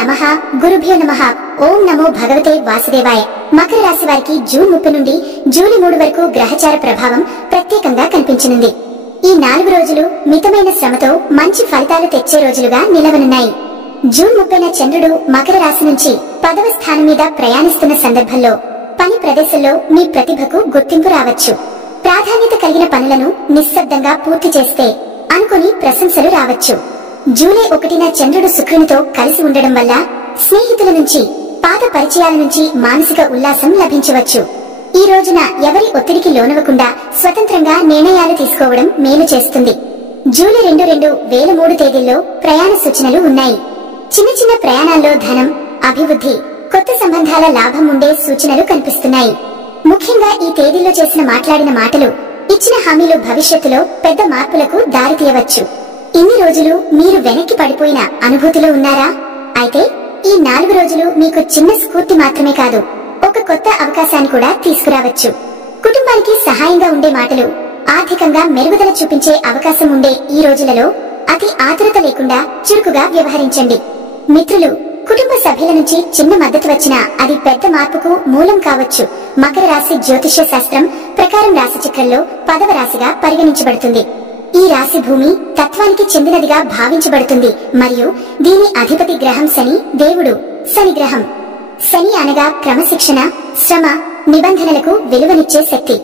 నమః గురుభ్యో నమః ఓం నమో భగవతే వాసుదేవాయ. మకర రాశి వారికి జూన్ 30 నుండి జూలై 3 వరకు గ్రహచార ప్రభావం ప్రత్యేకంగా కనిపించనుంది. ఈ 4 రోజులు మితమైన శ్రమతో మంచి ఫలితాలు తెచ్చే రోజులుగా నిలవనున్నాయి. జూన్ 30న చంద్రుడు మకర రాశి నుంచి 10వ స్థానం మీద ప్రయాణిస్తున్న సందర్భంలో పని ప్రదేశంలో మీ ప్రతిభకు గుర్తింపు రావచ్చు. ప్రాధాన్యత కలిగిన పనులను నిశ్శబ్దంగా పూర్తి చేస్తే అనుకుని ప్రశంసలు రావచ్చు. జూలై 1న చంద్రుడు శుక్రునితో కలిసి ఉండడం వల్ల స్నేహితుల నుంచి, పాత పరిచయాల నుంచి మానసిక ఉల్లాసం లభించవచ్చు. ఈ రోజున ఎవరి ఒత్తిడికి లోనవకుండా స్వతంత్రంగా నిర్ణయాలు తీసుకోవడం మేలు చేస్తుంది. జూలై 2, 2003 ప్రయాణ సూచనలు ఉన్నాయి. చిన్న చిన్న ప్రయాణాల్లో ధనం, అభివృద్ధి, కొత్త సంబంధాల లాభం ఉండే సూచనలు కనిపిస్తున్నాయి. ముఖ్యంగా ఈ తేదీలో మాట్లాడిన మాటలు, ఇచ్చిన హామీలు భవిష్యత్తులో పెద్ద మార్పులకు దారితీయవచ్చు. ఇన్ని రోజులు మీరు వెనక్కి పడిపోయిన అనుభూతిలో ఉన్నారా? అయితే ఈ 4 రోజులు మీకు చిన్న స్ఫూర్తి మాత్రమే కాదు, ఒక కొత్త అవకాశాన్ని కూడా తీసుకురావచ్చు. కుటుంబానికి సహాయంగా ఉండే మాటలు, ఆర్థికంగా మెరుగుదల చూపించే అవకాశం ఉండే ఈ రోజులలో అతి ఆతురత లేకుండా చురుకుగా వ్యవహరించండి. మిత్రులు, కుటుంబ సభ్యుల నుంచి చిన్న మద్దతు వచ్చినా అది పెద్ద మార్పుకు మూలం కావచ్చు. మకర రాశి జ్యోతిష్య శాస్త్రం ప్రకారం రాశి చక్రంలో 10వ రాశిగా పరిగణించబడుతుంది. ఈ రాశి భూమి తత్వానికి చెందినదిగా భావించబడుతుంది మరియు దీని అధిపతి గ్రహం శని దేవుడు. శని గ్రహం. శని అనగా క్రమశిక్షణ, శ్రమ, నిబంధనలకు విలువనిచ్చే శక్తి.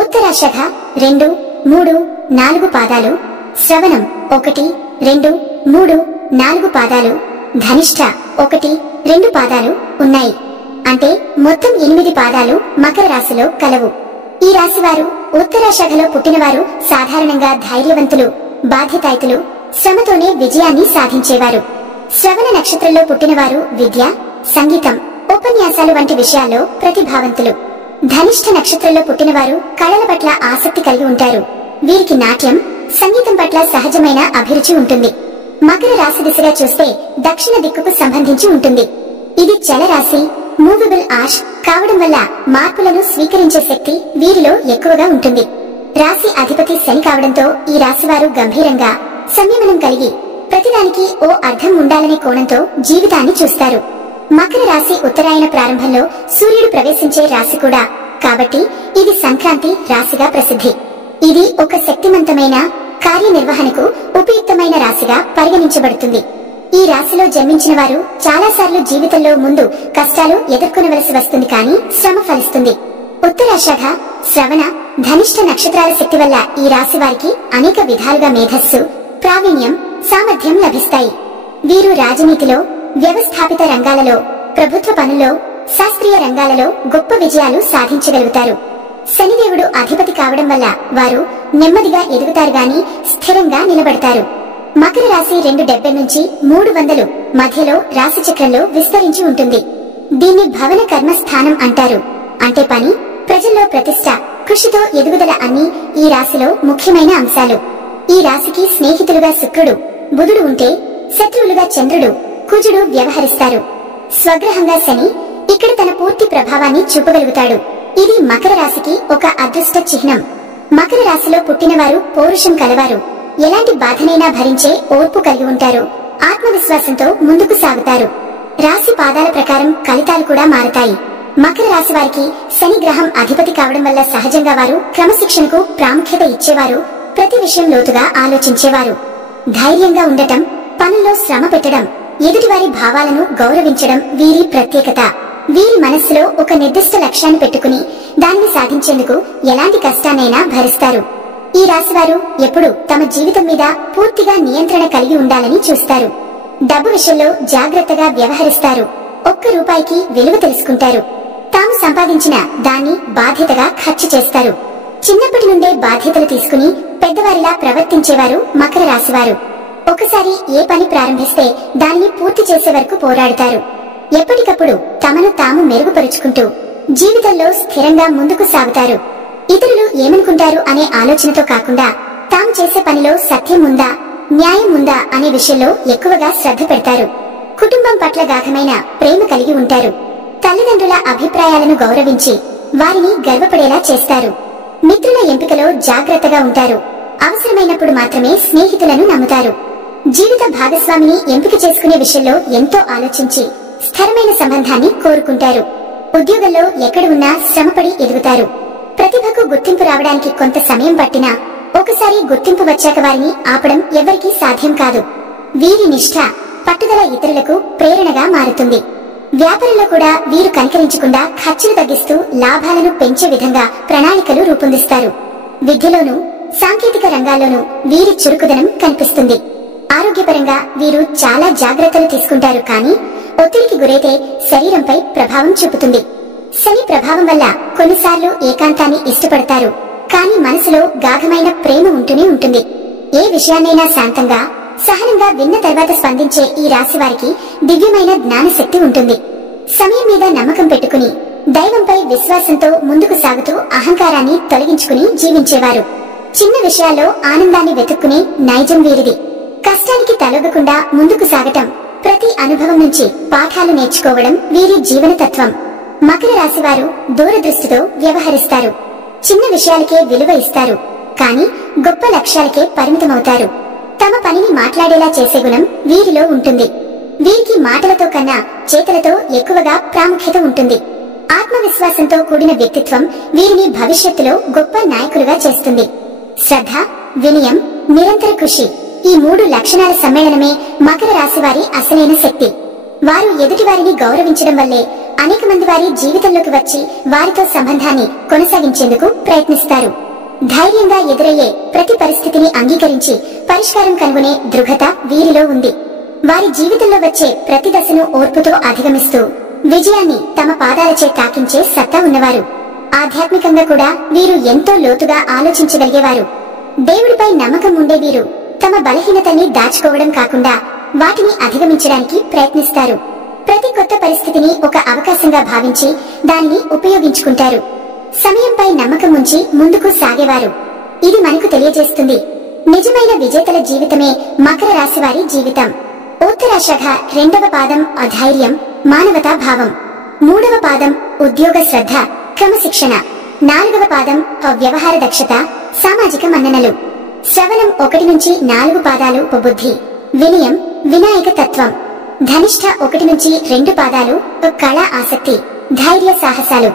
ఉత్తరాషాఢ 2, 3, 4 పాదాలు, శ్రవణం 1, 2, 3, 4 పాదాలు, ధనిష్ఠ 1, 2 పాదాలు ఉన్నాయి. అంటే మొత్తం 8 పాదాలు మకర రాశిలో కలవు. ఈ రాశివారు ఉత్తరాషాఢలో పుట్టినవారు సాధారణంగా ధైర్యవంతులు, బాధ్యతాయుతులు, శ్రమతోనే విజయాన్ని సాధించేవారు. శ్రవణ నక్షత్రంలో పుట్టినవారు విద్య, సంగీతం, ఉపన్యాసాలు వంటి విషయాల్లో ప్రతిభావంతులు. ధనిష్ఠ నక్షత్రంలో పుట్టినవారు కళల పట్ల ఆసక్తి కలిగి ఉంటారు. వీరికి నాట్యం, సంగీతం పట్ల సహజమైన అభిరుచి ఉంటుంది. మకర రాశి దిశగా చూస్తే దక్షిణ దిక్కుకు సంబంధించి ఉంటుంది. ఇది చలరాశి, మూవబుల్ ఆష్ కావడం వల్ల మార్పులను స్వీకరించే శక్తి వీరిలో ఎక్కువగా ఉంటుంది. రాశి అధిపతి శని కావడంతో ఈ రాశివారు గంభీరంగా, సంయమనం కలిగి ప్రతిదానికి ఓ అర్థం ఉండాలనే కోణంతో జీవితాన్ని చూస్తారు. మకర రాశి ఉత్తరాయణ ప్రారంభంలో సూర్యుడు ప్రవేశించే రాశి కూడా కాబట్టి ఇది సంక్రాంతి రాశిగా ప్రసిద్ధి. ఇది ఒక శక్తివంతమైన, కార్యనిర్వహణకు ఉపయుక్తమైన రాశిగా పరిగణించబడుతుంది. ఈ రాశిలో జన్మించిన వారు చాలాసార్లు జీవితంలో ముందు కష్టాలు ఎదుర్కొనవలసి వస్తుంది, కానీ శ్రమ ఫలిస్తుంది. ఉత్తరాషాఢ, శ్రవణ, ధనిష్ఠ నక్షత్రాల శక్తి వల్ల ఈ రాశి వారికి అనేక విధాలుగా మేధస్సు, ప్రావీణ్యం, సామర్థ్యం లభిస్తాయి. వీరు రాజనీతిలో, వ్యవస్థాపిత రంగాలలో, ప్రభుత్వ పనుల్లో, శాస్త్రీయ రంగాలలో గొప్ప విజయాలు సాధించగలుగుతారు. శనిదేవుడు అధిపతి కావడం వల్ల వారు నెమ్మదిగా ఎదుగుతారు గాని స్థిరంగా నిలబడతారు. మకర రాశి 270 నుంచి 300 మధ్యలో రాశి చక్రంలో విస్తరించి ఉంటుంది. దీన్ని భవన కర్మ స్థానం అంటారు. అంటే పని, ప్రజల్లో ప్రతిష్ట, కృషితో ఎదుగుదల అన్ని ఈ రాశిలో ముఖ్యమైన అంశాలు. ఈ రాశికి స్నేహితులుగా శుక్రుడు, బుధుడు ఉంటే శత్రువులుగా చంద్రుడు, కుజుడు వ్యవహరిస్తారు. స్వగ్రహంగా శని ఇక్కడ తన పూర్తి ప్రభావాన్ని చూపగలుగుతాడు. ఇది మకర రాశికి ఒక అదృష్ట చిహ్నం. మకర రాశిలో పుట్టినవారు పౌరుషం కలవారు, ఎలాంటి బాధనైనా భరించే ఓర్పు కలిగి ఉంటారు, ఆత్మవిశ్వాసంతో ముందుకు సాగుతారు. రాశి పాదాల ప్రకారం ఫలితాలు కూడా మారతాయి. మకర రాశి వారికి శని గ్రహం అధిపతి కావడం వల్ల సహజంగా వారు క్రమశిక్షణకు ప్రాముఖ్యత ఇచ్చేవారు, ప్రతి విషయం లోతుగా ఆలోచించేవారు. ధైర్యంగా ఉండటం, పనుల్లో శ్రమ పెట్టడం, ఎదుటివారి భావాలను గౌరవించడం వీరి ప్రత్యేకత. వీరి మనస్సులో ఒక నిర్దిష్ట లక్ష్యాన్ని పెట్టుకుని దానిని సాధించేందుకు ఎలాంటి కష్టాన్నైనా భరిస్తారు. ఈ రాశివారు ఎప్పుడు తమ జీవితం మీద పూర్తిగా నియంత్రణ కలిగి ఉండాలని చూస్తారు. డబ్బు విషయంలో జాగ్రత్తగా వ్యవహరిస్తారు. ఒక్క రూపాయికి విలువ తెలుసుకుంటారు. తాము సంపాదించిన దాన్ని బాధ్యతగా ఖర్చు చేస్తారు. చిన్నప్పటి నుండే బాధ్యతలు తీసుకుని పెద్దవారిలా ప్రవర్తించేవారు మకర రాశివారు. ఒకసారి ఏ పని ప్రారంభిస్తే దానిని పూర్తి చేసే వరకు పోరాడతారు. ఎప్పటికప్పుడు తమను తాము మెరుగుపరుచుకుంటూ జీవితంలో స్థిరంగా ముందుకు సాగుతారు. ఇతరులు ఏమనుకుంటారు అనే ఆలోచనతో కాకుండా తాము చేసే పనిలో సత్యం ఉందా, న్యాయం ఉందా అనే విషయంలో ఎక్కువగా శ్రద్ధ పెడతారు. కుటుంబం పట్ల గాఢమైన ప్రేమ కలిగి ఉంటారు. తల్లిదండ్రుల అభిప్రాయాలను గౌరవించి వారిని గర్వపడేలా చేస్తారు. మిత్రుల ఎంపికలో జాగ్రత్తగా ఉంటారు. అవసరమైనప్పుడు మాత్రమే స్నేహితులను నమ్ముతారు. జీవిత భాగస్వామిని ఎంపిక చేసుకునే విషయంలో ఎంతో ఆలోచించి స్థిరమైన సంబంధాన్ని కోరుకుంటారు. ఉద్యోగంలో ఎక్కడ ఉన్నా శ్రమపడి ఎదుగుతారు. ప్రతిభకు గుర్తింపు రావడానికి కొంత సమయం పట్టినా ఒకసారి గుర్తింపు వచ్చాక వారిని ఆపడం ఎవరికీ సాధ్యం కాదు. వీరి నిష్ఠ, పట్టుదల ఇతరులకు ప్రేరణగా మారుతుంది. వ్యాపారంలో కూడా వీరు కనికరించకుండా ఖర్చులు తగ్గిస్తూ లాభాలను పెంచే విధంగా ప్రణాళికలు రూపొందిస్తారు. విద్యలోనూ సాంకేతిక రంగాల్లోనూ వీరి చురుకుదనం కనిపిస్తుంది. ఆరోగ్యపరంగా వీరు చాలా జాగ్రత్తలు తీసుకుంటారు. కానీ ఒత్తిడికి గురైతే శరీరంపై ప్రభావం చూపుతుంది. శని ప్రభావం వల్ల కొన్నిసార్లు ఏకాంతాన్ని ఇష్టపడతారు. కానీ మనసులో గాఢమైన ప్రేమ ఉంటూనే ఉంటుంది. ఏ విషయాన్నైనా శాంతంగా, సహనంగా విన్న తర్వాత స్పందించే ఈ రాశి వారికి దివ్యమైన జ్ఞానశక్తి ఉంటుంది. సమయం మీద నమ్మకం పెట్టుకుని దైవంపై విశ్వాసంతో ముందుకు సాగుతూ అహంకారాన్ని తొలగించుకుని జీవించేవారు. చిన్న విషయాల్లో ఆనందాన్ని వెతుక్కునే నైజం వీరిది. కష్టానికి తలొగ్గకుండా ముందుకు సాగటం, ప్రతి అనుభవం నుంచి పాఠాలు నేర్చుకోవడం వీరి జీవనతత్వం. మకర రాశి వారు దూరదృష్టితో వ్యవహరిస్తారు. చిన్న విషయాలకే విలువ ఇస్తారు. కానీ గొప్ప లక్ష్యాలకే పరిమితమవుతారు. తమ పనిని మాట్లాడేలా చేసే గుణం వీరిలో ఉంటుంది. వీరికి మాటలతో కన్నా చేతలతో ఎక్కువగా ప్రాముఖ్యత ఉంటుంది. ఆత్మవిశ్వాసంతో కూడిన వ్యక్తిత్వం వీరిని భవిష్యత్తులో గొప్ప నాయకులుగా చేస్తుంది. శ్రద్ధ, వినయం, నిరంతర కృషి, ఈ 3 లక్షణాల సమ్మేళనమే మకర రాశి వారి అసలైన శక్తి. వారు ఎదుటి వారిని గౌరవించడం వల్లే అనేక మంది వారి జీవితంలోకి వచ్చి వారితో సంబంధాన్ని కొనసాగించేందుకు ప్రయత్నిస్తారు. ధైర్యంగా ఎదురయ్యే ప్రతి పరిస్థితిని అంగీకరించి పరిష్కారం కనుగొనే దృఢత వీరిలో ఉంది. వారి జీవితంలో వచ్చే ప్రతి దశను ఓర్పుతో అధిగమిస్తూ విజయాన్ని తమ పాదాలచే తాకించే సత్తా ఉన్నవారు. ఆధ్యాత్మికంగా కూడా వీరు ఎంతో లోతుగా ఆలోచించగలిగేవారు. దేవుడిపై నమ్మకం ఉండే వీరు తమ బలహీనతల్ని దాచుకోవడం కాకుండా వాటిని అధిగమించడానికి ప్రయత్నిస్తారు. ప్రతి కొత్త పరిస్థితిని ఒక అవకాశంగా భావించి దానిని ఉపయోగించుకుంటారు. సమయంపై నమ్మకం ఉంచి ముందుకు సాగేవారు. ఇది మనకు తెలియజేస్తుంది, నిజమైన విజేతల జీవితమే మకర రాశి వారి జీవితం. ఉత్తరాషాఢ 2వ పాదం అధైర్యం, మానవతా భావం. 3వ పాదం ఉద్యోగ శ్రద్ధ, క్రమశిక్షణ. 4వ పాదం వ్యవహార దక్షత, సామాజిక మన్ననలు. శ్రవణం 1 నుంచి 4 పాదాలు బుద్ధి, వినయం, వినాయక తత్వం. ధనిష్ఠ 1 నుంచి 2 పాదాలు కళా ఆసక్తి, ధైర్య సాహసాలు.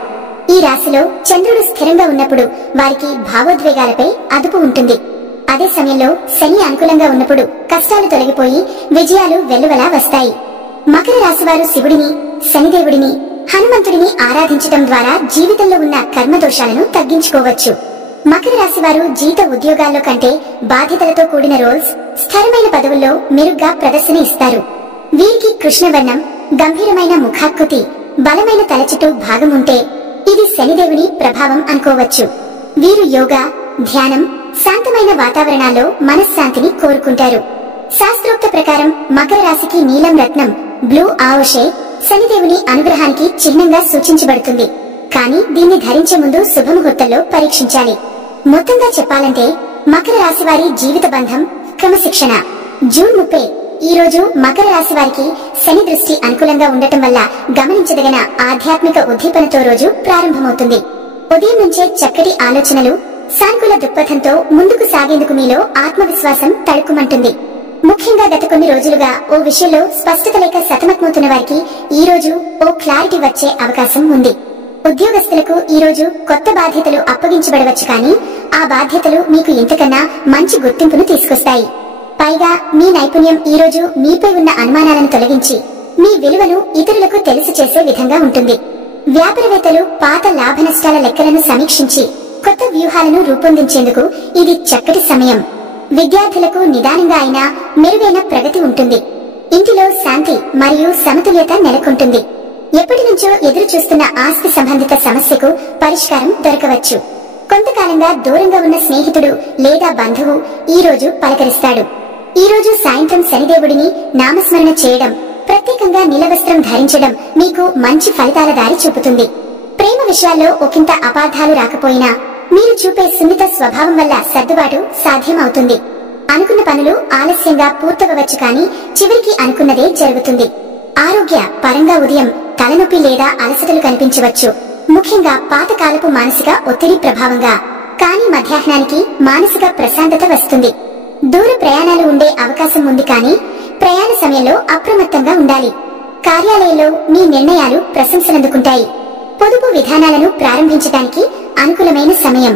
ఈ రాశిలో చంద్రుడు స్థిరంగా ఉన్నప్పుడు వారికి భావోద్వేగాలపై అదుపు ఉంటుంది. అదే సమయంలో శని అనుకూలంగా ఉన్నప్పుడు కష్టాలు తొలగిపోయి విజయాలు వెల్లువలా వస్తాయి. మకర రాశి వారు శివుడిని, శనిదేవుడిని, హనుమంతుడిని ఆరాధించడం ద్వారా జీవితంలో ఉన్న కర్మదోషాలను తగ్గించుకోవచ్చు. మకర రాశి వారు జీత ఉద్యోగాల్లో కంటే బాధ్యతలతో కూడిన రోల్స్, స్థిరమైన పదవుల్లో మెరుగ్గా ప్రదర్శన ఇస్తారు. వీరికి కృష్ణవర్ణం, గంభీరమైన ముఖాకృతి, బలమైన తలచుట్టు భాగం ఉంటే ఇది శనిదేవుని ప్రభావం అనుకోవచ్చు. వీరు యోగా, ధ్యానం, శాంతమైన వాతావరణాల్లో మనశ్శాంతిని కోరుకుంటారు. శాస్త్రోక్త ప్రకారం మకర రాశికి నీలం రత్నం, బ్లూ ఆవుషే శనిదేవుని అనుగ్రహానికి చిహ్నంగా సూచించబడుతుంది. కానీ దీన్ని ధరించే ముందు శుభముహూర్తంలో పరీక్షించాలి. మొత్తంగా చెప్పాలంటే మకర రాశి వారి జీవిత బంధం, క్రమశిక్షణ. జూన్ 30 ఈ రోజు మకర రాశి వారికి శని దృష్టి అనుకూలంగా ఉండటం వల్ల గమనించదగిన ఆధ్యాత్మిక ఉద్దీపనతో రోజు ప్రారంభమవుతుంది. ఉదయం నుంచే చక్కటి ఆలోచనలు, సానుకూల దృక్పథంతో ముందుకు సాగేందుకు మీలో ఆత్మవిశ్వాసం తడుక్కుమంటుంది. ముఖ్యంగా గత కొన్ని రోజులుగా ఓ విషయంలో స్పష్టత లేక సతమతమవుతున్న వారికి ఈ రోజు ఓ క్లారిటీ వచ్చే అవకాశం ఉంది. ఉద్యోగస్తులకు ఈ రోజు కొత్త బాధ్యతలు అప్పగించబడవచ్చు. కానీ ఆ బాధ్యతలు మీకు ఇంతకన్నా మంచి గుర్తింపును తీసుకొస్తాయి. పైగా మీ నైపుణ్యం ఈ రోజు మీపై ఉన్న అనుమానాలను తొలగించి మీ విలువను ఇతరులకు తెలిసి చేసే విధంగా ఉంటుంది. వ్యాపారవేత్తలు పాత లాభ నష్టాల లెక్కలను సమీక్షించి కొత్త వ్యూహాలను రూపొందించేందుకు ఇది చక్కటి సమయం. విద్యార్థులకు నిదానంగా అయినా మెరుగైన ప్రగతి ఉంటుంది. ఇంటిలో శాంతి మరియు సమతుల్యత నెలకొంటుంది. ఎప్పటి నుంచో ఎదురు చూస్తున్న ఆస్తి సంబంధిత సమస్యకు పరిష్కారం దొరకవచ్చు. కొంతకాలంగా దూరంగా ఉన్న స్నేహితుడు లేదా బంధువు ఈ రోజు పలకరిస్తాడు. ఈ రోజు సాయంత్రం శనిదేవుడిని నామస్మరణ చేయడం, ప్రత్యేకంగా నీలవస్త్రం ధరించడం మీకు మంచి ఫలితాల దారి చూపుతుంది. ప్రేమ విషయాల్లో ఒకంత అపార్థాలు రాకపోయినా మీరు చూపే సున్నిత స్వభావం వల్ల సర్దుబాటు సాధ్యమవుతుంది. అనుకున్న పనులు ఆలస్యంగా పూర్తవచ్చు, కానీ చివరికి అనుకున్నదే జరుగుతుంది. ఆరోగ్య పరంగా ఉదయం తలనొప్పి లేదా అలసటలు కనిపించవచ్చు, ముఖ్యంగా పాతకాలపు మానసిక ఒత్తిడి ప్రభావంగా. కానీ మధ్యాహ్నానికి మానసిక ప్రశాంతత వస్తుంది. దూర ప్రయాణాలు ఉండే అవకాశం ఉంది, కానీ ప్రయాణ సమయంలో అప్రమత్తంగా ఉండాలి. కార్యాలయంలో మీ నిర్ణయాలు ప్రశంసలందుకుంటాయి. పొదుపు విధానాలను ప్రారంభించడానికి అనుకూలమైన సమయం.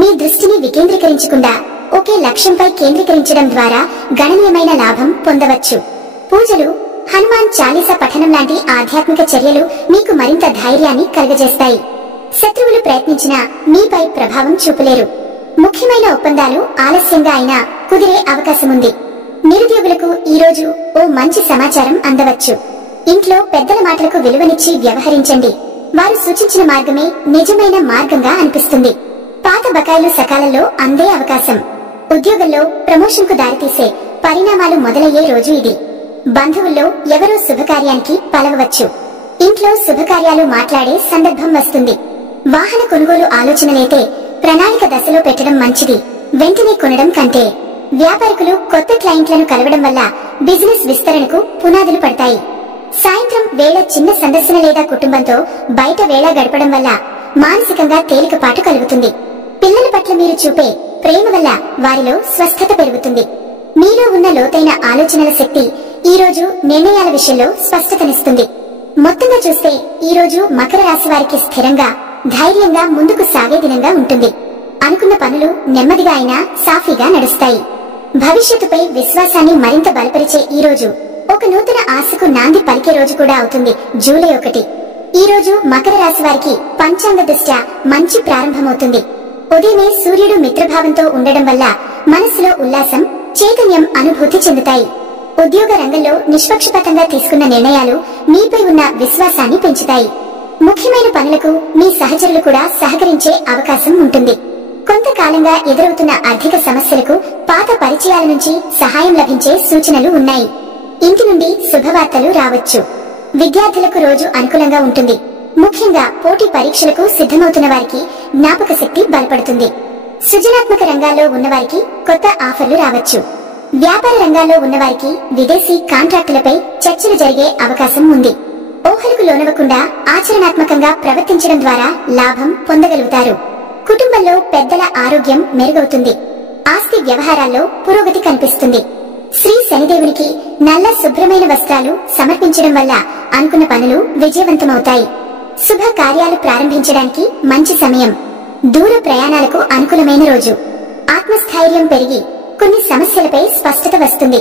మీ దృష్టిని వికేంద్రీకరించకుండా ఒకే లక్ష్యంపై కేంద్రీకరించడం ద్వారా గణనీయమైన లాభం పొందవచ్చు. పూజలు, హనుమాన్ చాలీసా పఠనం లాంటి ఆధ్యాత్మిక చర్యలు మీకు మరింత ధైర్యాన్ని కలుగజేస్తాయి. శత్రువులు ప్రయత్నించినా మీపై ప్రభావం చూపలేరు. ముఖ్యమైన ఒప్పందాలు ఆలస్యంగా అయినా కుదిరే అవకాశముంది. నిరుద్యోగులకు ఈ రోజు ఓ మంచి సమాచారం అందవచ్చు. ఇంట్లో పెద్దల మాటలకు విలువనిచ్చి వ్యవహరించండి. వారు సూచించిన మార్గమే నిజమైన మార్గంగా అనిపిస్తుంది. పాత బకాయిలు సకాలంలో అందే అవకాశం. ఉద్యోగంలో ప్రమోషన్ కు దారితీసే పరిణామాలు మొదలయ్యే రోజు ఇది. బంధువుల్లో ఎవరో శుభకార్యానికి పలవవచ్చు. ఇంట్లో శుభకార్యాలు మాట్లాడే సందర్భం వస్తుంది. వాహన కొనుగోలు ఆలోచనలైతే ప్రణాళిక దశలో పెట్టడం మంచిది, వెంటనే కొనడం కంటే. వ్యాపారికులు కొత్త క్లయింట్లను కలవడం వల్ల బిజినెస్ విస్తరణకు పునాదులు పడతాయి. సాయంత్రం వేళ చిన్న సందర్శన లేదా కుటుంబంతో బయట వేళ గడపడం వల్ల మానసికంగా తేలికపాటు కలుగుతుంది. పిల్లల పట్ల మీరు చూపే ప్రేమ వల్ల వారిలో స్వస్థత పెరుగుతుంది. మీలో ఉన్న లోతైన ఆలోచనల శక్తి ఈ రోజు నిర్ణయాల విషయంలో స్పష్టతనిస్తుంది. మొత్తంగా చూస్తే ఈ రోజు మకర రాశి వారికి స్థిరంగా, ధైర్యంగా ముందుకు సాగే దినంగా ఉంటుంది. అనుకున్న పనులు నెమ్మదిగా అయినా సాఫీగా నడుస్తాయి. భవిష్యత్తుపై విశ్వాసాన్ని మరింత బలపరిచే ఈ రోజు ఒక నూతన ఆశకు నాంది పలికే రోజు కూడా అవుతుంది. జూలై 1 ఈ రోజు మకర రాశి వారికి పంచాంగ దృష్ట్యా మంచి ప్రారంభమవుతుంది. ఉదయమే సూర్యుడు మిత్రభావంతో ఉండడం వల్ల మనసులో ఉల్లాసం, చైతన్యం అనుభూతి చెందుతాయి. ఉద్యోగ రంగంలో నిష్పక్షపాతంగా తీసుకున్న నిర్ణయాలు మీపై ఉన్న విశ్వాసాన్ని పెంచుతాయి. ముఖ్యమైన పనులకు మీ సహచరులు కూడా సహకరించే అవకాశం ఉంటుంది. కొంతకాలంగా ఎదురవుతున్న ఆర్థిక సమస్యలకు పాత పరిచయాల నుంచి సహాయం లభించే సూచనలు ఉన్నాయి. ఇంటి నుండి శుభవార్తలు రావచ్చు. విద్యార్థులకు రోజు అనుకూలంగా ఉంటుంది. ముఖ్యంగా పోటీ పరీక్షలకు సిద్ధమవుతున్న వారికి జ్ఞాపక శక్తి బలపడుతుంది. సృజనాత్మక రంగాల్లో ఉన్నవారికి కొత్త ఆఫర్లు రావచ్చు. వ్యాపార రంగాల్లో ఉన్నవారికి విదేశీ కాంట్రాక్టులపై చర్చలు జరిగే అవకాశం ఉంది. ఊహలకు లోనవకుండా ఆచరణాత్మకంగా ప్రవర్తించడం ద్వారా లాభం పొందగలుగుతారు. కుటుంబంలో పెద్దల ఆరోగ్యం మెరుగవుతుంది. ఆస్తి వ్యవహారాల్లో పురోగతి కనిపిస్తుంది. శ్రీ శనిదేవునికి నల్ల శుభ్రమైన వస్త్రాలు సమర్పించడం వల్ల అనుకున్న పనులు విజయవంతమవుతాయి. శుభ కార్యాలు ప్రారంభించడానికి మంచి సమయం. దూర ప్రయాణాలకు అనుకూలమైన రోజు. ఆత్మస్థైర్యం పెరిగి కొన్ని సమస్యలపై స్పష్టత వస్తుంది.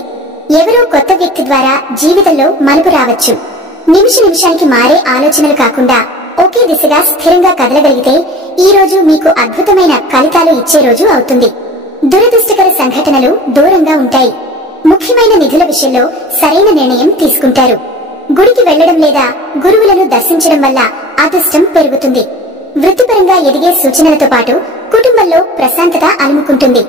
ఎవరో కొత్త వ్యక్తి ద్వారా జీవితంలో మలుపు రావచ్చు. నిమిష నిమిషానికి మారే ఆలోచనలు కాకుండా ఒకే దిశగా స్థిరంగా కదలగలిగితే ఈ రోజు మీకు అద్భుతమైన ఫలితాలు ఇచ్చే రోజు అవుతుంది. దురదృష్టకర సంఘటనలు దూరంగా ఉంటాయి. ముఖ్యమైన నిధుల విషయంలో సరైన నిర్ణయం తీసుకుంటారు. గుడికి వెళ్లడం లేదా గురువులను దర్శించడం వల్ల అదృష్టం పెరుగుతుంది. వృత్తిపరంగా ఎదిగే సూచనలతో పాటు కుటుంబంలో ప్రశాంతత అలుముకుంటుంది.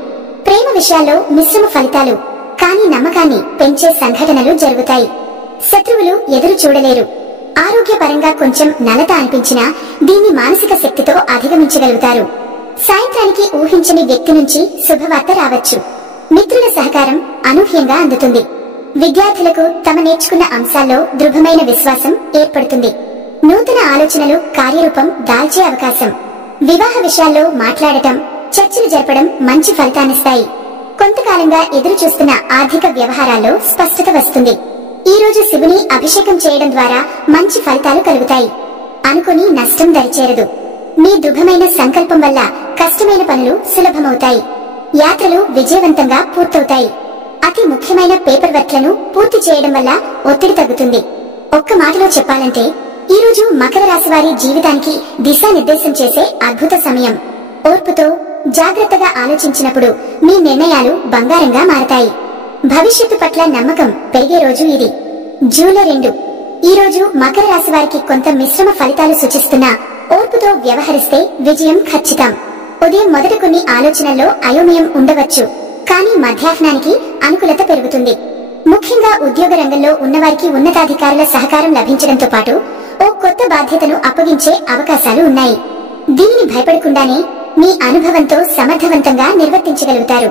ప్రేమ విషయాల్లో మిశ్రమ ఫలితాలు, కానీ నమ్మకాన్ని పెంచే సంఘటనలు జరుగుతాయి. శత్రువులు ఎదురు చూడలేరు. ఆరోగ్యపరంగా కొంచెం నలత అనిపించినా దీన్ని మానసిక శక్తితో అధిగమించగలుగుతారు. సాయంత్రానికి ఊహించని వ్యక్తి నుంచి శుభవార్త రావచ్చు. మిత్రుల సహకారం అనూహ్యంగా అందుతుంది. విద్యార్థులకు తమ నేర్చుకున్న అంశాల్లో దృఢమైన విశ్వాసం ఏర్పడుతుంది. నూతన ఆలోచనలు కార్యరూపం దాల్చే అవకాశం. వివాహ విషయాల్లో మాట్లాడటం, చర్చలు జరపడం మంచి ఫలితాన్నిస్తాయి. కొంతకాలంగా ఎదురు చూస్తున్న ఆర్థిక వ్యవహారాల్లో స్పష్టత వస్తుంది. ఈ రోజు శివుని అభిషేకం చేయడం ద్వారా మంచి ఫలితాలు కలుగుతాయి. అనుకుని నష్టం దరిచేరదు. మీ దృఢమైన సంకల్పం వల్ల కష్టమైన పనులు సులభమవుతాయి. యాత్రలు విజయవంతంగా పూర్తవుతాయి. అతి ముఖ్యమైన పేపర్ వర్క్లను పూర్తి చేయడం వల్ల ఒత్తిడి తగ్గుతుంది. ఒక్క మాటలో చెప్పాలంటే ఈ రోజు మకర రాశి వారి జీవితానికి దిశానిర్దేశం చేసే అద్భుత సమయం. ఓర్పుతో జాగ్రత్తగా ఆలోచించినప్పుడు మీ నిర్ణయాలు బంగారంగా మారతాయి. భవిష్యత్తు పట్ల నమ్మకం పెరిగే రోజు ఇది. జూలై 2 ఈ రోజు మకర రాశి వారికి కొంత మిశ్రమ ఫలితాలు సూచిస్తున్నా ఓర్పుతో వ్యవహరిస్తే విజయం ఖచ్చితం. ఉదయం మొదట కొన్ని ఆలోచనల్లో అయోమయం ఉండవచ్చు, కానీ మధ్యాహ్నానికి అనుకూలత పెరుగుతుంది. ముఖ్యంగా ఉద్యోగ రంగంలో ఉన్నవారికి ఉన్నతాధికారుల సహకారం లభించడంతో పాటు ఓ కొత్త బాధ్యతను అప్పగించే అవకాశాలు ఉన్నాయి. దీనిని భయపడకుండానే మీ అనుభవంతో సమర్థవంతంగా నిర్వర్తించగలుగుతారు.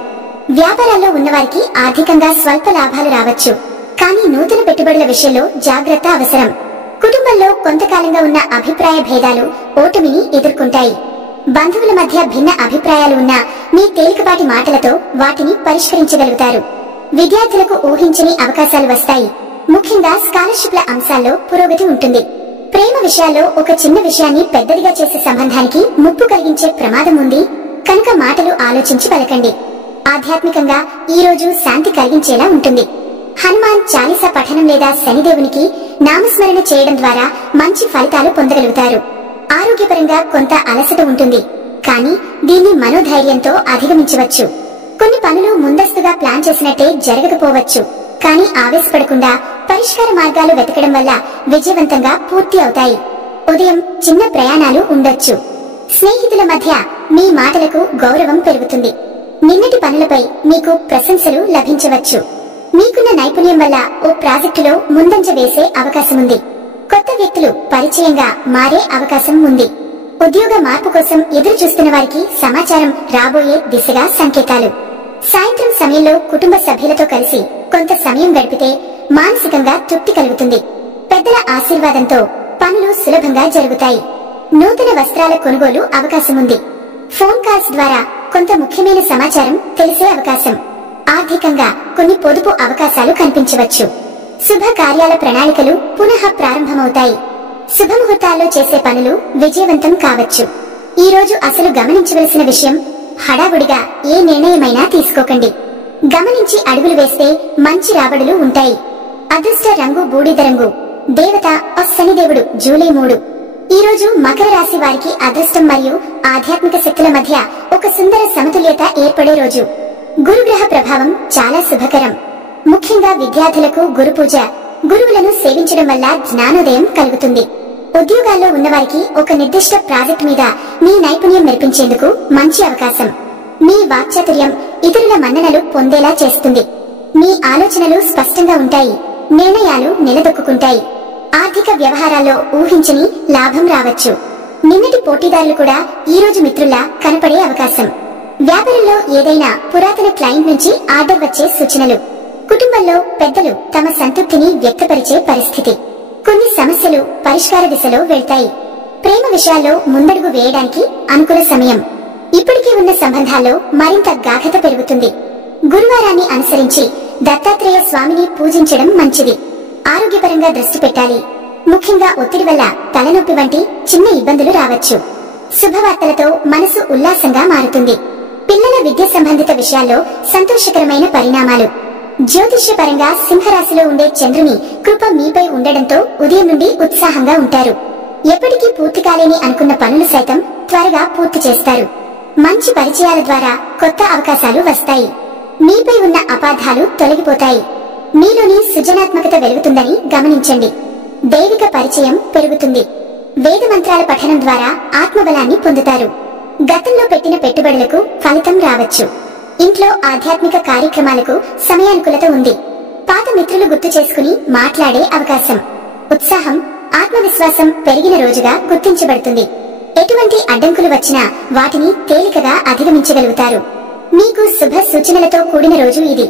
వ్యాపారాల్లో ఉన్నవారికి ఆర్థికంగా స్వల్ప లాభాలు రావచ్చు, కానీ నూతన పెట్టుబడుల విషయంలో జాగ్రత్త అవసరం. కుటుంబంలో కొంతకాలంగా ఉన్న అభిప్రాయ భేదాలు ఓటమిని ఎదుర్కొంటాయి. బంధువుల మధ్య భిన్న అభిప్రాయాలు ఉన్నా మీ తేలికపాటి మాటలతో వాటిని పరిష్కరించగలుగుతారు. విద్యార్థులకు ఊహించని అవకాశాలు వస్తాయి. ముఖ్యంగా స్కాలర్షిప్ల అంశాల్లో పురోగతి ఉంటుంది. ప్రేమ విషయాల్లో ఒక చిన్న విషయాన్ని పెద్దదిగా చేసే సంబంధానికి ముప్పు కలిగించే ప్రమాదం ఉంది కనుక మాటలు ఆలోచించి పలకండి. ఆధ్యాత్మికంగా ఈ రోజు శాంతి కలిగించేలా ఉంటుంది. హనుమాన్ చాలీసా పఠనం లేదా శనిదేవునికి నామస్మరణ చేయడం ద్వారా మంచి ఫలితాలు పొందగలుగుతారు. ఆరోగ్యపరంగా కొంత అలసట ఉంటుంది, కానీ దీన్ని మనోధైర్యంతో అధిగమించవచ్చు. కొన్ని పనులు ముందస్తుగా ప్లాన్ చేసినట్టే జరగకపోవచ్చు, కానీ ఆవేశపడకుండా పరిష్కార మార్గాలు వెతకడం వల్ల విజయవంతంగా పూర్తి అవుతాయి. ఉదయం చిన్న ప్రయాణాలు ఉండొచ్చు. స్నేహితుల మధ్య మీ మాటలకు గౌరవం పెరుగుతుంది. నిన్నటి పనులపై మీకు ప్రశంసలు లభించవచ్చు. మీకున్న నైపుణ్యం వల్ల ఓ ప్రాజెక్టులో ముందంజ వేసే అవకాశం ఉంది. కొత్త వ్యక్తులు పరిచయంగా మారే అవకాశం ఉంది. ఉద్యోగ మార్పు కోసం ఎదురు చూస్తున్న వారికి సమాచారం రాబోయే దిశగా సంకేతాలు. సాయంత్రం సమయంలో కుటుంబ సభ్యులతో కలిసి కొంత సమయం గడిపితే మానసికంగా తృప్తి కలుగుతుంది. పెద్దల ఆశీర్వాదంతో పనులు సులభంగా జరుగుతాయి. నూతన వస్త్రాల కొనుగోలు అవకాశం ఉంది. ఫోన్ కాల్స్ ద్వారా కొంత ముఖ్యమైన సమాచారం తెలిసే అవకాశం. ఆర్థికంగా కొన్ని పొదుపు అవకాశాలు కనిపించవచ్చు. శుభ కార్యాల ప్రణాళికలు పునః ప్రారంభమవుతాయి. శుభముహూర్తాల్లో చేసే పనులు విజయవంతం కావచ్చు. ఈ రోజు అసలు గమనించవలసిన విషయం, హడావుడిగా ఏ నిర్ణయమైనా తీసుకోకండి. గమనించి అడుగులు వేస్తే మంచి రాబడులు ఉంటాయి. అదృష్ట రంగు బూడిద రంగు. దేవత శనిదేవుడు. జూలై 3. ఈ రోజు మకర రాశి వారికి అదృష్టం మరియు ఆధ్యాత్మిక శక్తుల మధ్య ఒక సుందర సమతుల్యత ఏర్పడే రోజు. గురుగ్రహ ప్రభావం చాలా శుభకరం. ముఖ్యంగా విద్యార్థులకు గురు పూజ, గురువులను సేవించడం వల్ల జ్ఞానోదయం కలుగుతుంది. ఉద్యోగాల్లో ఉన్నవారికి ఒక నిర్దిష్ట ప్రాజెక్ట్ మీద మీ నైపుణ్యం మెరిపించేందుకు మంచి అవకాశం. మీ వాక్చాతుర్యం ఇతరుల మన్ననలు పొందేలా చేస్తుంది. మీ ఆలోచనలు స్పష్టంగా ఉంటాయి. నిర్ణయాలు నిలదొక్కుంటాయి. ఆర్థిక వ్యవహారాల్లో ఊహించని లాభం రావచ్చు. నిన్నటి పోటీదారులు కూడా ఈ రోజు మిత్రుల్లా కనపడే అవకాశం. వ్యాపారంలో ఏదైనా పురాతన క్లయింట్ నుంచి ఆర్డర్ వచ్చే సూచనలు. కుటుంబంలో పెద్దలు తమ సంతృప్తిని వ్యక్తపరిచే పరిస్థితి. కొన్ని సమస్యలు పరిష్కార దిశలో వెళ్తాయి. ప్రేమ విషయాల్లో ముందడుగు వేయడానికి అనుకూల సమయం. ఇప్పటికే ఉన్న సంబంధాల్లో మరింత గాఢత పెరుగుతుంది. గురువారాన్ని అనుసరించి దత్తాత్రేయ స్వామిని పూజించడం మంచిది. ఆరోగ్యపరంగా దృష్టి పెట్టాలి. ముఖ్యంగా ఒత్తిడి వల్ల తలనొప్పి వంటి చిన్న ఇబ్బందులు రావచ్చు. శుభవార్తలతో మనసు ఉల్లాసంగా మారుతుంది. పిల్లల విద్య సంబంధిత విషయాల్లో సంతోషకరమైన పరిణామాలు. జ్యోతిష్యపరంగా సింహరాశిలో ఉండే చంద్రుని కృప మీపై ఉండడంతో ఉదయం నుండి ఉత్సాహంగా ఉంటారు. ఎప్పటికీ పూర్తి కాలేని అనుకున్న పనులు సైతం త్వరగా పూర్తి చేస్తారు. మంచి పరిచయాల ద్వారా కొత్త అవకాశాలు వస్తాయి. మీపై ఉన్న అపార్థాలు తొలగిపోతాయి. మీలోని సృజనాత్మకత వెలుగుతుందని గమనించండి. దైవిక పరిచయం పెరుగుతుంది. వేద మంత్రాల పఠనం ద్వారా ఆత్మబలాన్ని పొందుతారు. గతంలో పెట్టిన పెట్టుబడులకు ఫలితం రావచ్చు. ఇంట్లో ఆధ్యాత్మిక కార్యక్రమాలకు సమయానుకూలత ఉంది. పాత మిత్రులు గుర్తు చేసుకుని మాట్లాడే అవకాశం. ఉత్సాహం, ఆత్మవిశ్వాసం పెరిగిన రోజుగా గుర్తించబడుతుంది. ఎటువంటి అడ్డంకులు వచ్చినా వాటిని తేలికగా అధిగమించగలుగుతారు. మీకు శుభ సూచనలతో కూడిన రోజు ఇది.